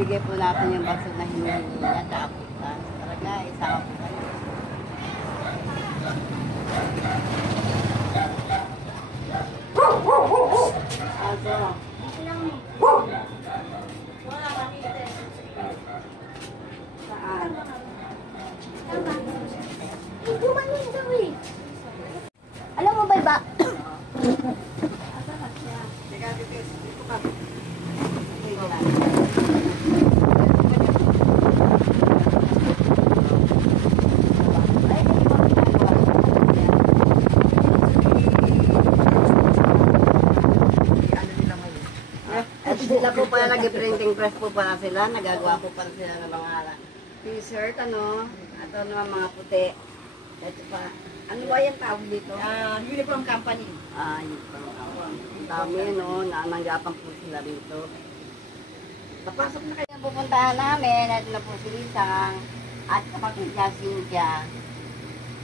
ibibigay po natin yung basura na hinihingi niya. Tapos, talaga, isama po kayo. Also, saan? Gumanon daw eh. Alam mo ba ba? Sila po pala nag-printing press po pala sila, nagagawa po pala sila ng mga t-shirt, ano, at ano mga puti. Ito pa, ano ba yung tawag dito? Uniform company. Uniform company. Ang dami, no, nananggapan po sila dito. Papasok na kayo pupuntahan namin, ito na po si Lisang, at kapatid niya, Cynthia.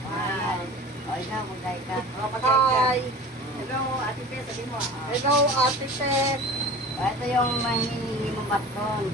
Wow. O, ikaw, magkaya ka. Hi. Hello, Ate Pe, sabi mo. Hello, Ate Pe. Ito yung mahihingi mong baston.